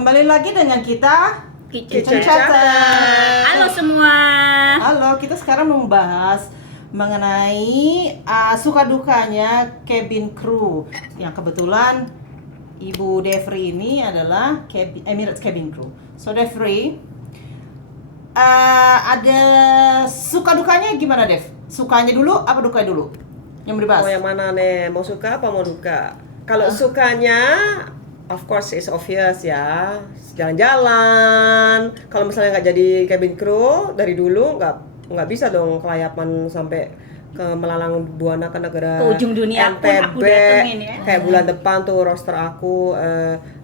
Kembali lagi dengan kita Kitchen Chatter. Halo semua. Halo, kita sekarang membahas mengenai suka dukanya cabin crew. Yang kebetulan Ibu Devri ini adalah Emirates cabin crew. So Devri, ada suka dukanya gimana Dev? Sukanya dulu apa dukanya dulu? Yang mau dibahas? Mau yang mana nih? Mau suka apa mau duka? Kalau sukanya, of course it's obvious ya, jalan-jalan. Kalau misalnya nggak jadi cabin crew dari dulu nggak bisa dong kelayapan sampai ke melalang buana ke negara Ke ujung dunia pun aku NTB. datengin ya. Kayak bulan depan tuh roster aku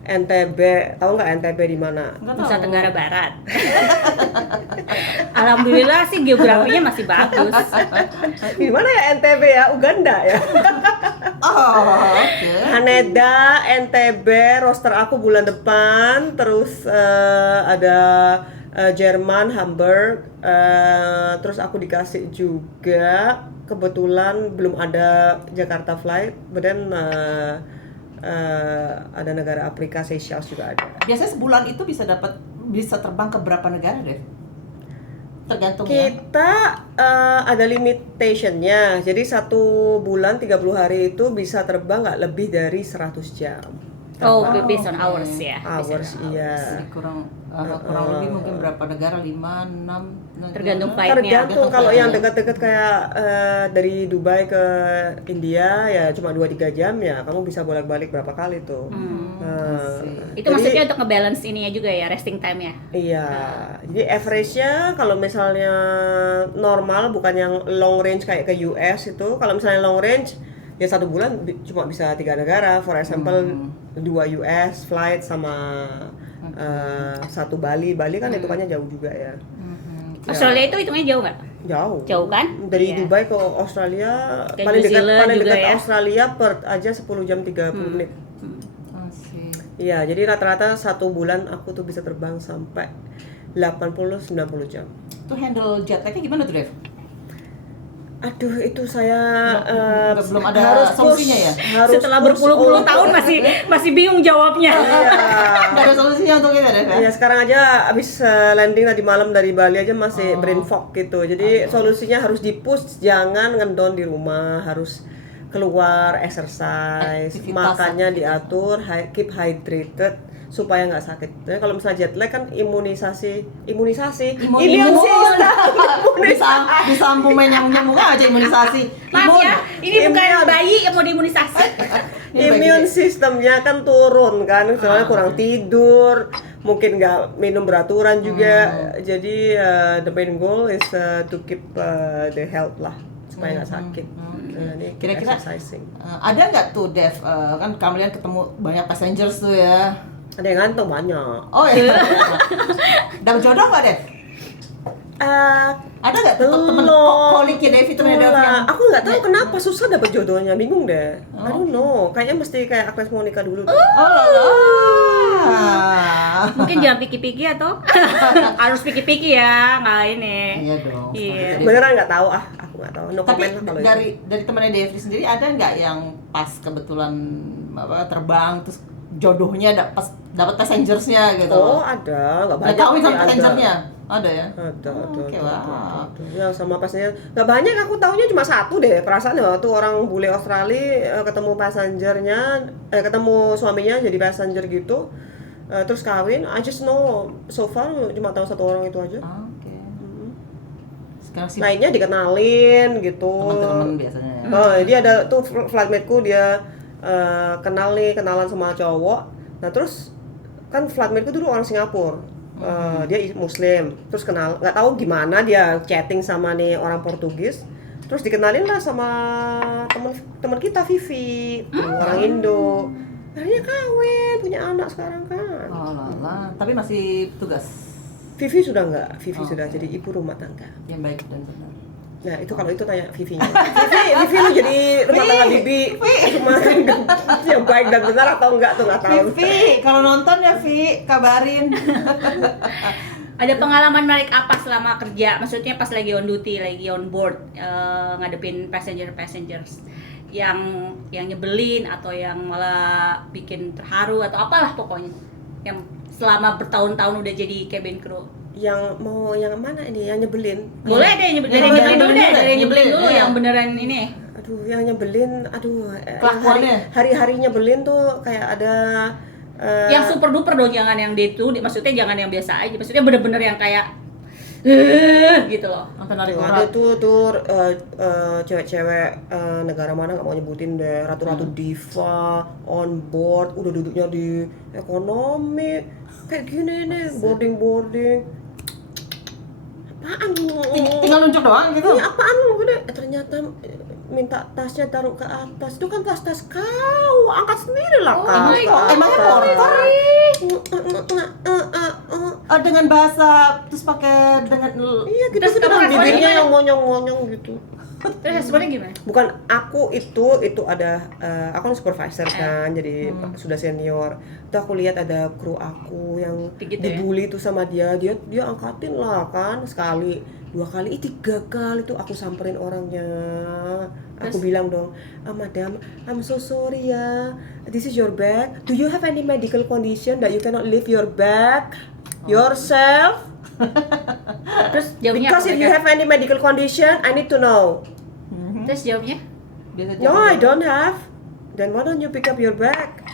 NTB, tahu nggak NTB di mana? Nusa Tenggara Barat. Alhamdulillah sih geografinya masih bagus. Di mana ya NTB ya? Uganda ya? Oh, oke. Haneda, NTB, roster aku bulan depan. Terus ada Jerman, Hamburg. Terus aku dikasih juga, kebetulan belum ada Jakarta flight, but then ada negara Afrika, Seychelles juga ada. Biasanya sebulan itu bisa terbang ke berapa negara Dev? Tergantung ya. Kita ada limitationnya, jadi 1 bulan 30 hari itu bisa terbang nggak lebih dari 100 jam. Oh, Terbang. based on Oke. hours ya. Hours, iya. Jadi kurang lebih mungkin berapa negara? 5, 6 negara? Tergantung flight-nya. Tergantung, kalau flight-nya. yang dekat-dekat kayak dari Dubai ke India ya cuma 2-3 jam ya kamu bisa bolak-balik berapa kali tuh. Itu Jadi, maksudnya untuk ngebalance ininya juga ya, resting time-nya. iya, jadi average-nya kalau misalnya normal, bukan yang long range kayak ke US itu, kalau misalnya long range ya 1 bulan cuma bisa 3 negara, for example 2 US flight sama 1 Bali kan hitungannya jauh juga ya. Australia itu hitungnya jauh nggak? Jauh. Jauh kan? Dari Iya. Dubai ke Australia Kayak paling New dekat Zealand juga ya. Australia Perth aja 10 jam 30 menit. Asik. Iya, jadi rata-rata 1 bulan aku tuh bisa terbang sampai 80-90 jam. Itu handle jet lag-nya gimana tuh Dev? Aduh, itu saya Belum ada harus solusinya ya? Harus Setelah push berpuluh-puluh untuk- tahun masih bingung jawabnya. Nggak ada solusinya untuk itu Dev ya? Iya, sekarang aja abis landing tadi malam dari Bali aja masih brain fog gitu. Jadi solusinya harus di-push, jangan ngendon di rumah, harus keluar, exercise, Aktivitas, makannya diatur, keep hydrated supaya nggak sakit. Jadi kalau misalnya jet lag kan imunisasi, immune system. Disambung main nyambung aja imunisasi. Maaf ya, ini bukan Imun. bayi yang mau diimunisasi. Immune sistemnya kan turun kan, soalnya kurang tidur, mungkin nggak minum beraturan juga. Jadi the main goal is to keep the health lah, supaya nggak sakit. Ini Kira-kira exercising. ada nggak tuh Dev, kan kalian ketemu banyak passengers tuh ya? Ada yang ngantuk banyak. Oh iya. Dapet jodoh nggak Dev? Ada nggak tuh temen koliknya Dev itu temennya Dev yang Aku nggak tahu kenapa susah dapet jodohnya, bingung deh. I don't know, kayaknya mesti kayak Agnes Monica dulu. Oh lah. Mungkin jangan piki-piki atau harus piki-piki ya, nggak ini. Iya dong. Iya. Beneran nggak tahu, aku nggak tahu. No Tapi comment lah kalau itu. dari temennya Devri sendiri ada nggak yang pas kebetulan terbang terus jodohnya dapat passengersnya gitu? Oh, ada, nggak banyak. Kawin sama tapi ada. passengernya? Ada ya? Ada. Oke, wow. Ya sama pasnya nggak banyak, aku taunya cuma 1 deh perasaan waktu orang bule Australia ketemu passengernya, ketemu suaminya jadi passenger gitu, terus kawin. I just know so far cuma tahu 1 orang itu aja. Oke. Sekarang sih Naiknya dikenalin gitu. teman-teman biasanya ya. Oh, dia ada tuh flatmate-ku, dia kenalan sama cowok. Nah terus kan flatmate-ku dulu orang Singapura. Dia Muslim, terus kenal, nggak tahu gimana dia chatting sama nih orang Portugis, terus dikenalin lah sama teman kita Vivi, orang Indo. Akhirnya kawin, punya anak sekarang kan. Oh lah, tapi masih tugas Vivi sudah nggak, Vivi Oh, sudah oke. jadi ibu rumah tangga. yang baik dan benar. Nah itu kalau itu tanya Vivinya. Vivi lu jadi rumah tangga Bibi cuma yang baik dan benar atau enggak tuh nggak tahu. Vivi, kalau nonton ya Vi, kabarin. Ada pengalaman menarik apa selama kerja? Maksudnya pas lagi on duty, lagi on board, ngadepin passengers yang nyebelin atau yang malah bikin terharu atau apalah pokoknya. yang selama bertahun-tahun udah jadi cabin crew? Yang mana ini? Yang nyebelin? Boleh deh nyebelin Yang dulu nyebelin deh, dulu, dari yang nyebelin dulu iya. yang beneran ini. Aduh, yang nyebelin, Kelakuannya. hari-hari nyebelin tuh kayak ada Yang super duper dong, jangan yang day to day, maksudnya jangan yang biasa aja, maksudnya bener-bener yang kayak gitu loh. Sampai narik ada urat. tuh cewek-cewek negara mana nggak mau nyebutin deh, ratu-ratu diva on board, udah duduknya di ekonomi kayak gini nih, boarding apaan lu? Tinggal nunjuk doang gitu. Ini apaan lu? Ternyata minta tasnya taruh ke atas. Itu kan tas kau, angkat sendiri lah kau. my God. Emangnya porter? Dengan bahasa terus pakai dengan Iya gitu, Terus kamu dengan responnya bibirnya gimana? yang monyong-monyong gitu. Terus sebenarnya gimana? Bukan aku itu ada aku kan supervisor kan, jadi sudah senior. Itu aku lihat ada kru aku yang Gitu ya? dibully tuh sama dia angkatin lah kan, sekali, 2 kali, 3 kali tuh aku samperin orangnya. Aku Terus? bilang dong, madam, I'm so sorry ya. This is your bag. Do you have any medical condition that you cannot lift your bag yourself? Terus jawabnya Because apa if you mereka? have any medical condition, I need to know. Terus jawabnya? biasa No, I don't have. Then why don't you pick up your bag?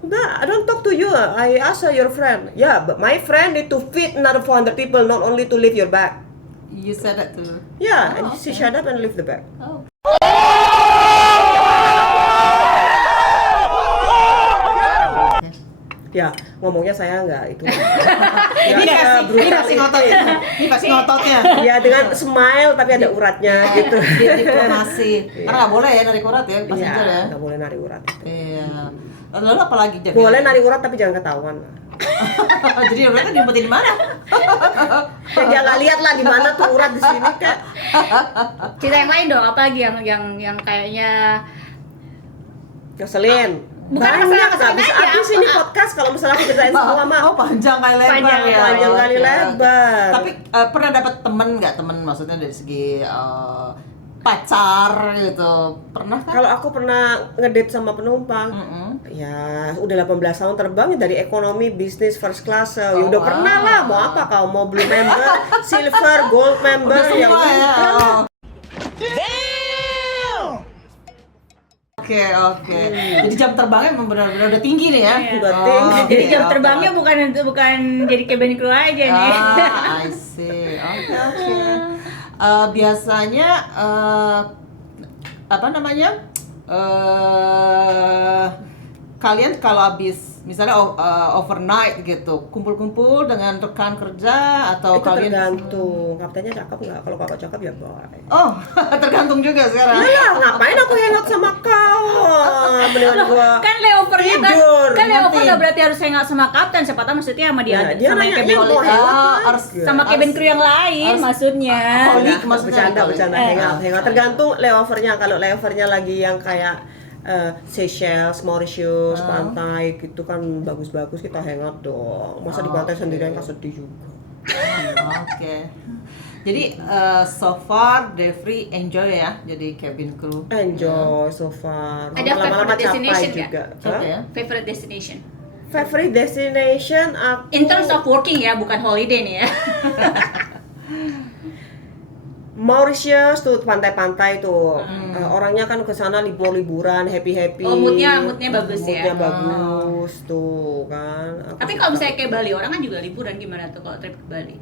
Nah, I don't talk to you. I ask your friend. Yeah, but my friend need to feed another 400 people, not only to lift your bag. You said that to. Yeah, Oh, and she okay. shut up and lift the bag. Oh. Ya, ngomongnya saya nggak itu. Ini kasih ngototnya. Ini kasih ngototnya. Ya dengan smile tapi ada uratnya gitu. Diplomasi. Karena nggak boleh ya narik urat ya, passenger ya. Iya, nggak boleh narik urat. Iya. Lalu apa lagi jadi? Boleh narik urat tapi jangan ketahuan. Jadi uratnya diumpetin di mana? Ya, dia nggak lihat lah di mana tuh urat di sini kak. Cerita yang lain dong, apa lagi yang kayaknya Ngeselin. Bukan Banyak, masalah nggak ngeselin bisa aja, habis apa- ini podcast kalau misalnya aku ceritain semua mah. Oh, panjang kali lebar Panjang, ya. panjang kali Oke, lebar. oke. Tapi pernah dapat temen nggak, temen maksudnya dari segi pacar gitu? Pernah kan? Kalau aku pernah ngedate sama penumpang, ya udah 18 tahun terbang ya, dari ekonomi, bisnis, first class, ya Oh, udah wow. pernah lah. Mau apa kau? Mau blue member, silver, gold member, Udah ya semua ya. udah. Oh. Oke. Jadi jam terbangnya memang benar-benar udah tinggi nih ya. Iya. Udah tinggi. jadi oke, jam oke, terbangnya oke. bukan jadi cabin crew aja nih. I see. Oke. Biasanya apa namanya? Kalian kalau habis misalnya overnight gitu, kumpul-kumpul dengan rekan kerja atau Itu kalian tergantung. Kaptennya cakep nggak? Kalau kakak cakep ya bye. Oh, tergantung juga sekarang. Iyalah, ngapain aku hangout sama kau? Mendingan gua Kan layovernya tidur. kan layover Nanti. nggak berarti harus hangout sama kapten, siapa tahu maksudnya sama dia, Nah, dia sama nanya, cabin "Iya, mau hangout kan?" harus sama cabin crew yang lain harus- maksudnya. Oh, Enggak, maksudnya bercanda hangout. Tergantung layovernya. Kalau layovernya lagi yang kayak Seychelles, Mauritius, pantai gitu kan bagus-bagus, kita hangout dong. Masa di pantai Oke. sendirian kan sedih juga. Oke. Jadi so far Devri enjoy ya jadi cabin crew. Enjoy so far. Ada Lama-lama favorite destination capai juga. Oke. Hah? Favorite destination. Favorite destination aku In terms of working ya, bukan holiday nih ya. Mauritius tuh, pantai-pantai tuh. Orangnya kan ke sana liburan, happy-happy. Oh, moodnya bagus ya. Moodnya bagus tuh kan. Aku Tapi suka. kalau misalnya kayak Bali, orang kan juga liburan, gimana tuh kalau trip ke Bali?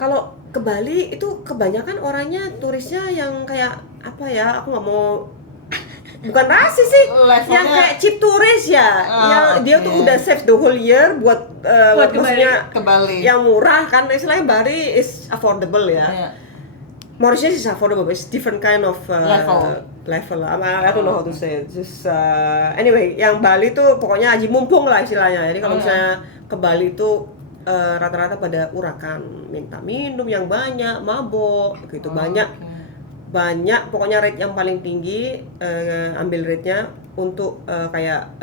Kalau ke Bali itu kebanyakan orangnya turisnya yang kayak apa ya? Aku nggak mau, bukan rasis sih, Levelnya- yang kayak cheap turis ya. Yang dia tuh oke. udah save the whole year buat Buat ke maksudnya Ke Bali. yang murah kan. Istilahnya Bali is affordable ya. Iya. Mauritius is affordable, but it's different kind of Level. I don't know how to say it. Just anyway, yang Bali tuh pokoknya haji mumpung lah istilahnya. Jadi kalau misalnya ke Bali tuh rata-rata pada urakan, minta minum yang banyak, mabok gitu. Banyak pokoknya rate yang paling tinggi, ambil rate-nya untuk kayak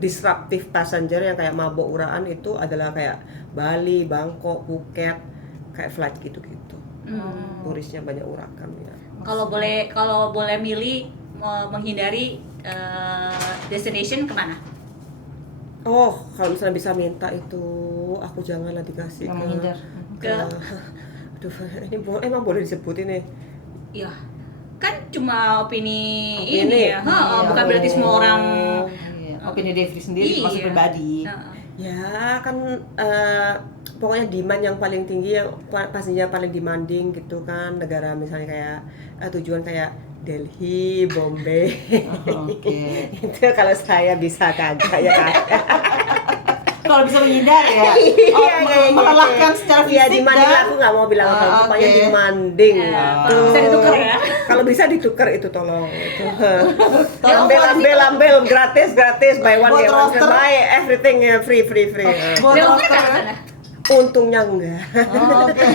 disruptive passenger yang kayak mabok uraan itu adalah kayak Bali, Bangkok, Phuket, kayak flight gitu-gitu. Turisnya banyak urakan ya. Kalau boleh milih menghindari destination kemana? Oh, kalau misalnya bisa minta itu, aku janganlah dikasih Yang menghindar. Aduh, ini emang boleh disebut ini. Iya. Kan cuma opini Opini. ini ya. Iya. Bukan berarti semua orang Iya, opini Devri sendiri, maksud Iya. pribadi. Ya kan pokoknya demand yang paling tinggi yang pastinya paling demanding gitu kan, negara misalnya kayak tujuan kayak Delhi, Bombay. Oke. Itu kalau saya bisa kagak ya kan. Kalau bisa menghindar ya. Iya, kayak melelahkan gitu. secara Iya, fisik demanding dan aku nggak mau bilang apa, Ah, pokoknya oke. demanding. Kalau bisa ditukar ya. Kalau bisa ditukar itu tolong itu. Tolong Lambel gratis buy one Buat get one roster. buy everything free. buat Lewat roster kan ya. sana? Untungnya enggak. Oh, oke.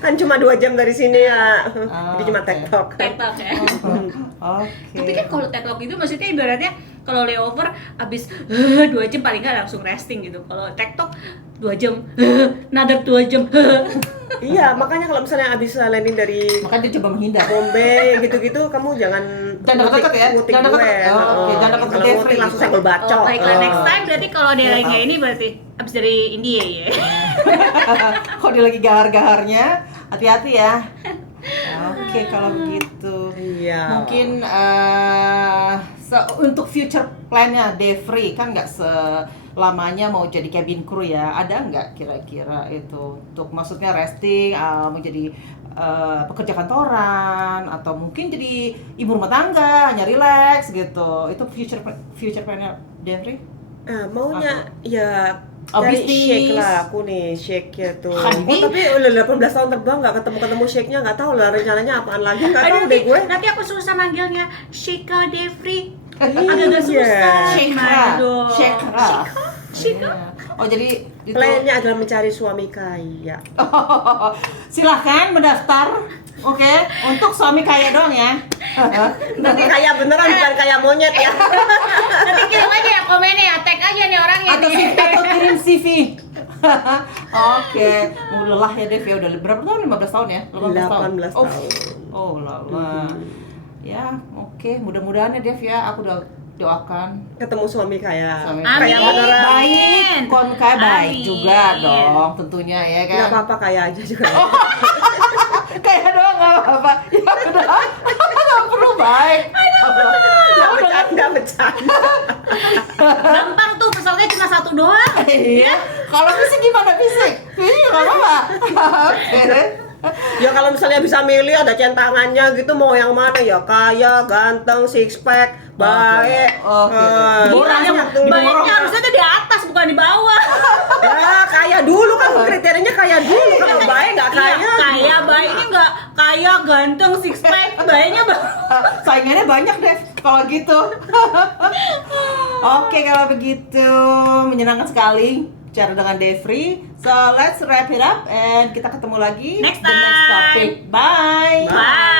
Kan cuma 2 jam dari sini ya. Ah, Jadi cuma oke. TikTok. TikTok ya. Oke. Tapi kan kalau TikTok itu maksudnya ibaratnya kalau layover abis 2 jam paling nggak langsung resting gitu. Kalau TikTok 2 jam, another 2 jam. Iya, makanya kalau misalnya habis landing dari Makanya dia coba menghindar. Bombay gitu-gitu, kamu jangan Jangan deket-deket ya? ngutik Jangan gue. deket-deket. Oh, oke, jangan deket Kalau Devri ngutik langsung gitu. senggol bacok. Oh, baiklah next time berarti kalau dia Iya, lagi tahu. ini berarti abis dari India ya. Kalau dia lagi gahar-gaharnya, hati-hati ya. Oke, kalau begitu. Iya. Mungkin untuk future plan-nya Devri kan nggak selamanya mau jadi cabin crew ya. Ada nggak kira-kira itu untuk maksudnya resting, mau jadi pekerja kantoran atau mungkin jadi ibu rumah tangga hanya relax gitu. Itu future plan-nya Devri? Maunya ya Oh, cari bisnis. shake lah aku nih, shake-nya tuh. Habibie? Oh, tapi udah 18 tahun terbang nggak ketemu shake-nya, nggak tahu lah rencananya apaan lagi, nggak tahu deh gue. Nanti aku susah manggilnya Shika Devri. Iya. Agak-agak susah. Shekra. Aduh. Shekra. Shika. Iya. Oh, jadi itu Plannya adalah mencari suami kaya. silahkan mendaftar. Oke, untuk suami kaya doang ya. Nanti kaya beneran, bukan kaya monyet ya. Nanti kirim aja ya komennya ya, tag aja nih orangnya atau, nih. atau kirim CV. Oke, mau lelah ya Dev ya, udah berapa tahun? 15 tahun ya? 18 Oh, tahun. oh lama. Ya, oke, mudah-mudahan ya Dev ya, aku udah doakan Ketemu suami kaya. suami Amin. kaya beneran. Baik, suami kaya baik Amin. juga dong tentunya ya kan. Nggak apa-apa, kaya aja juga. Kayak doang nggak apa-apa. Ya udah, nggak perlu baik. Nggak bercanda. Gampang tuh, pesawatnya cuma 1 doang. Iya. Kalau fisik gimana fisik? Fisik nggak apa-apa. Oke. Ya kalau misalnya bisa milih ada centangannya gitu, mau yang mana ya? Kaya, ganteng, six pack, baik. Oke. Baiknya Banyak tuh. harusnya tuh di atas bukan di bawah. Ya kaya dulu kan, kriterianya kaya dulu. Kalau baik nggak kaya. Iya, kaya baiknya nggak kaya ganteng six pack, baiknya Saingannya banyak deh kalau gitu. Oke, kalau begitu menyenangkan sekali bicara dengan Devri. So let's wrap it up and kita ketemu lagi Next the next time. topic. Bye. Bye.